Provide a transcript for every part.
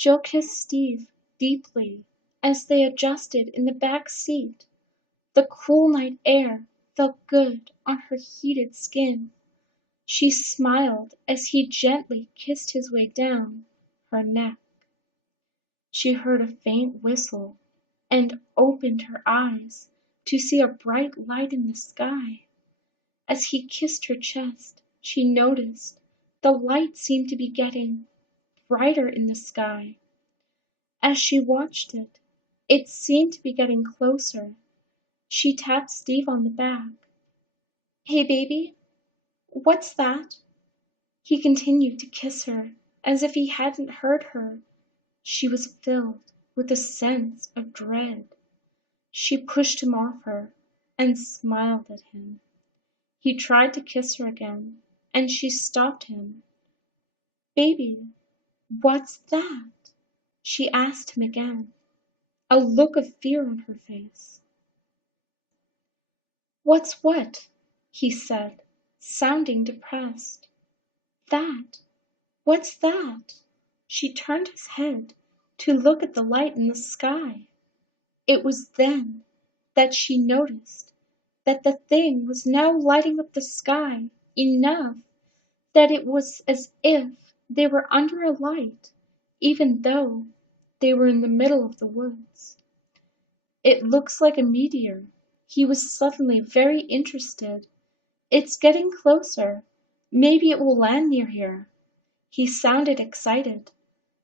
Jill kissed Steve deeply as they adjusted in the back seat. The cool night air felt good on her heated skin. She smiled as he gently kissed his way down her neck. She heard a faint whistle and opened her eyes to see a bright light in the sky. As he kissed her chest, she noticed the light seemed to be getting brighter in the sky. As she watched it, it seemed to be getting closer. She tapped Steve on the back. "Hey, baby, what's that?" He continued to kiss her as if he hadn't heard her. She was filled with a sense of dread. She pushed him off her and smiled at him. He tried to kiss her again, and she stopped him. "Baby, what's that?" she asked him again, a look of fear on her face. "What's what?" he said, sounding depressed. "That? What's that?" She turned his head to look at the light in the sky. It was then that she noticed that the thing was now lighting up the sky enough that it was as if they were under a light, even though they were in the middle of the woods. "It looks like a meteor." He was suddenly very interested. "It's getting closer. Maybe it will land near here." He sounded excited.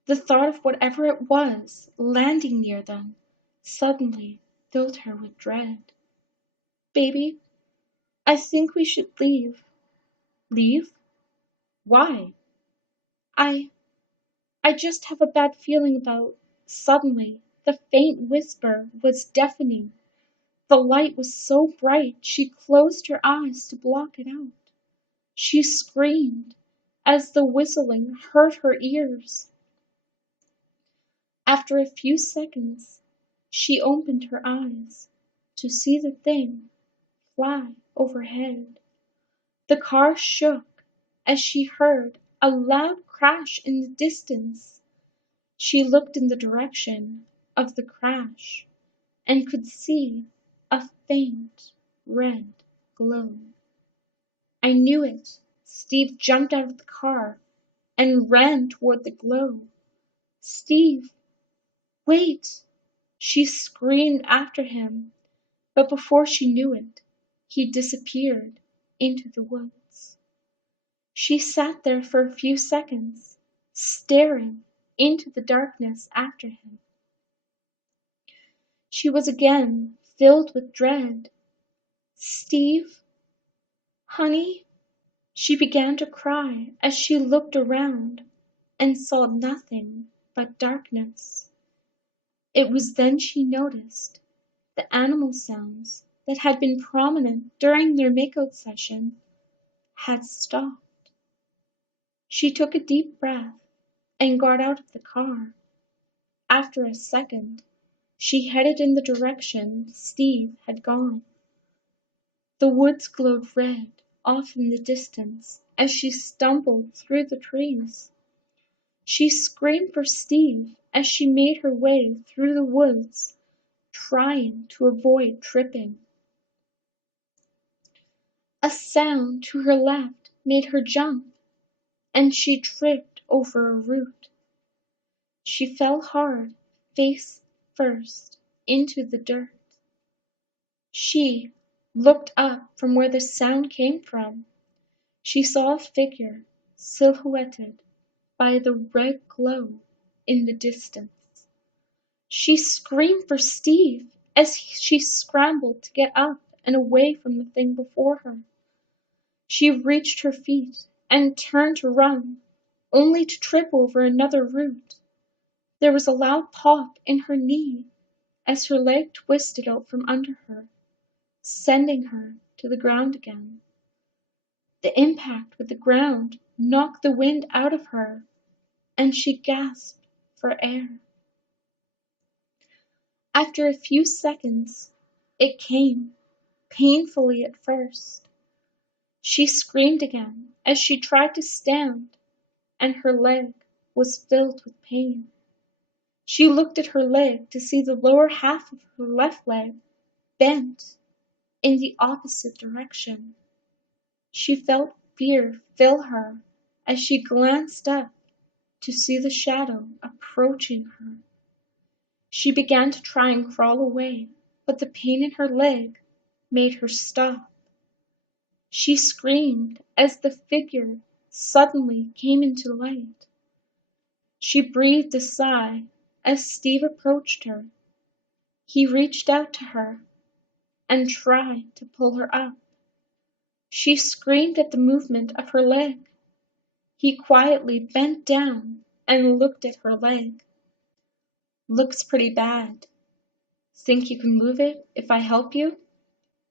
The thought of whatever it was landing near them suddenly filled her with dread. "Baby, I think we should leave." "Leave? Why?" I just have a bad feeling about—" Suddenly, the faint whisper was deafening. The light was so bright she closed her eyes to block it out. She screamed as the whistling hurt her ears. After a few seconds, she opened her eyes to see the thing fly overhead. The car shook as she heard a loud crash in the distance. She looked in the direction of the crash and could see a faint red glow. "I knew it." Steve jumped out of the car and ran toward the glow. "Steve, wait!" She screamed after him, but before she knew it, he disappeared into the woods. She sat there for a few seconds, staring into the darkness after him. She was again filled with dread. "Steve? Honey?" She began to cry as she looked around and saw nothing but darkness. It was then she noticed the animal sounds that had been prominent during their makeout session had stopped. She took a deep breath and got out of the car. After a second, she headed in the direction Steve had gone. The woods glowed red off in the distance as she stumbled through the trees. She screamed for Steve as she made her way through the woods, trying to avoid tripping. A sound to her left made her jump, and she tripped over a root. She fell hard, face first, into the dirt. She looked up from where the sound came from. She saw a figure silhouetted by the red glow in the distance. She screamed for Steve as she scrambled to get up and away from the thing before her. She reached her feet and turned to run, only to trip over another root. There was a loud pop in her knee as her leg twisted out from under her, sending her to the ground again. The impact with the ground knocked the wind out of her, and she gasped for air. After a few seconds, it came, painfully at first. She screamed again as she tried to stand, and her leg was filled with pain. She looked at her leg to see the lower half of her left leg bent in the opposite direction. She felt fear fill her as she glanced up to see the shadow approaching her. She began to try and crawl away, but the pain in her leg made her stop. She screamed as the figure suddenly came into light. She breathed a sigh as Steve approached her. He reached out to her and tried to pull her up. She screamed at the movement of her leg. He quietly bent down and looked at her leg. "Looks pretty bad. Think you can move it if I help you?"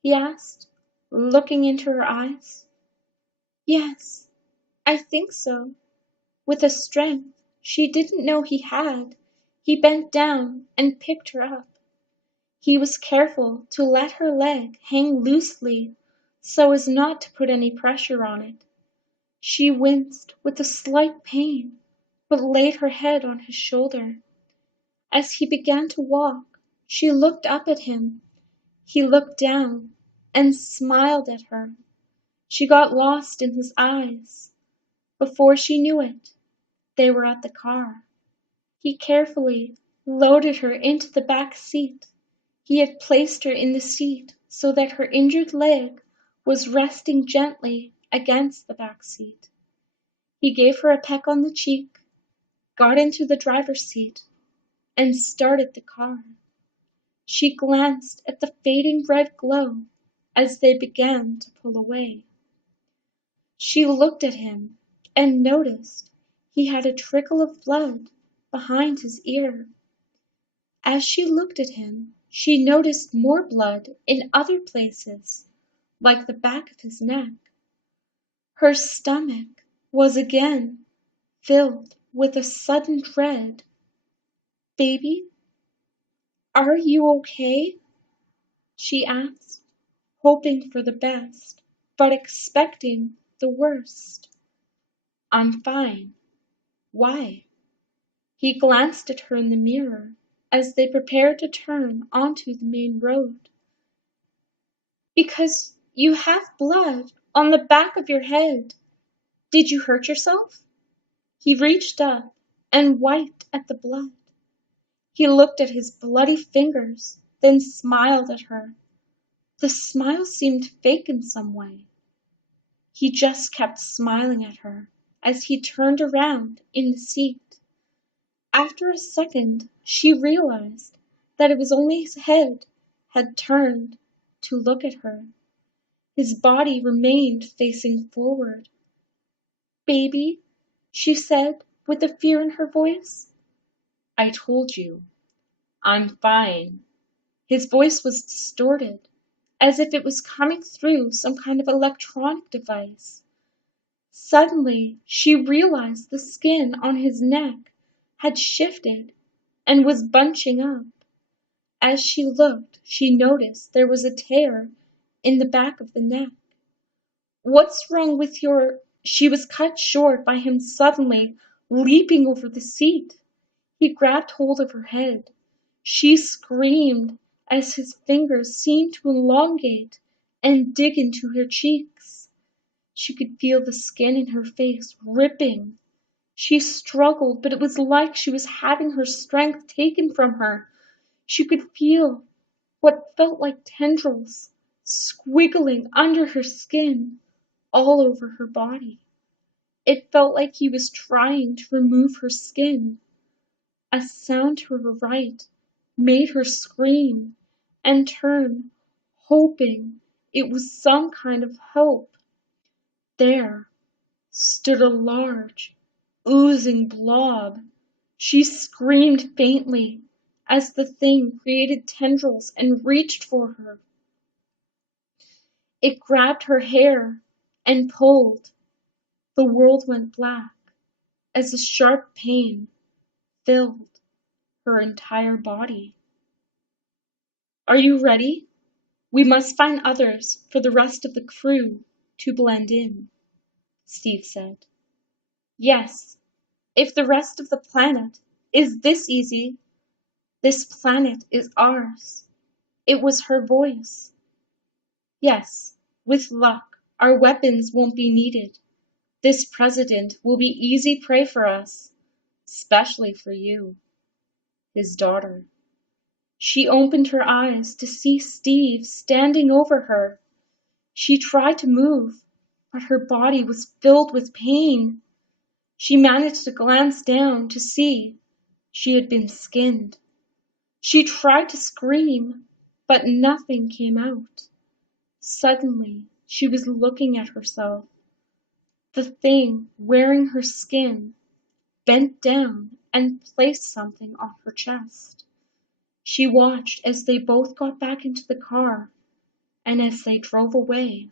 he asked, looking into her eyes. "Yes, I think so." With a strength she didn't know he had, he bent down and picked her up. He was careful to let her leg hang loosely so as not to put any pressure on it. She winced with a slight pain, but laid her head on his shoulder. As he began to walk, she looked up at him. He looked down and smiled at her. She got lost in his eyes. Before she knew it, they were at the car. He carefully loaded her into the back seat. He had placed her in the seat so that her injured leg was resting gently against the back seat. He gave her a peck on the cheek, got into the driver's seat, and started the car. She glanced at the fading red glow as they began to pull away. She looked at him and noticed he had a trickle of blood behind his ear. As she looked at him, she noticed more blood in other places, like the back of his neck. Her stomach was again filled with a sudden dread. "Baby, are you okay?" she asked, hoping for the best, but expecting the worst. "I'm fine. Why?" He glanced at her in the mirror as they prepared to turn onto the main road. "Because you have blood on the back of your head. Did you hurt yourself?" He reached up and wiped at the blood. He looked at his bloody fingers, then smiled at her. The smile seemed fake in some way. He just kept smiling at her as he turned around in the seat. After a second, she realized that it was only his head had turned to look at her. His body remained facing forward. "Baby," she said with a fear in her voice. "I told you. I'm fine." His voice was distorted, as if it was coming through some kind of electronic device. Suddenly she realized the skin on his neck had shifted and was bunching up. As she looked, she noticed there was a tear in the back of the neck. "What's wrong with your—" She was cut short by him suddenly leaping over the seat. He grabbed hold of her head. She screamed as his fingers seemed to elongate and dig into her cheeks. She could feel the skin in her face ripping. She struggled, but it was like she was having her strength taken from her. She could feel what felt like tendrils squiggling under her skin all over her body. It felt like he was trying to remove her skin. A sound to her right made her scream and turn, hoping it was some kind of help. There stood a large, oozing blob. She screamed faintly as the thing created tendrils and reached for her. It grabbed her hair and pulled. The world went black as a sharp pain filled her entire body. "Are you ready? We must find others for the rest of the crew to blend in," Steve said. "Yes, if the rest of the planet is this easy, This planet is ours. It was her voice. Yes, with luck, our weapons won't be needed. This president will be easy prey for us, especially for you, his daughter. She opened her eyes to see Steve standing over her. She tried to move, but her body was filled with pain. She managed to glance down to see she had been skinned. She tried to scream, but nothing came out. Suddenly, she was looking at herself. The thing wearing her skin bent down and placed something on her chest. She watched as they both got back into the car, and as they drove away,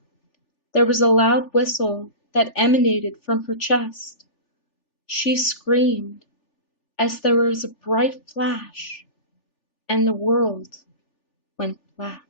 there was a loud whistle that emanated from her chest. She screamed as there was a bright flash, and the world went black.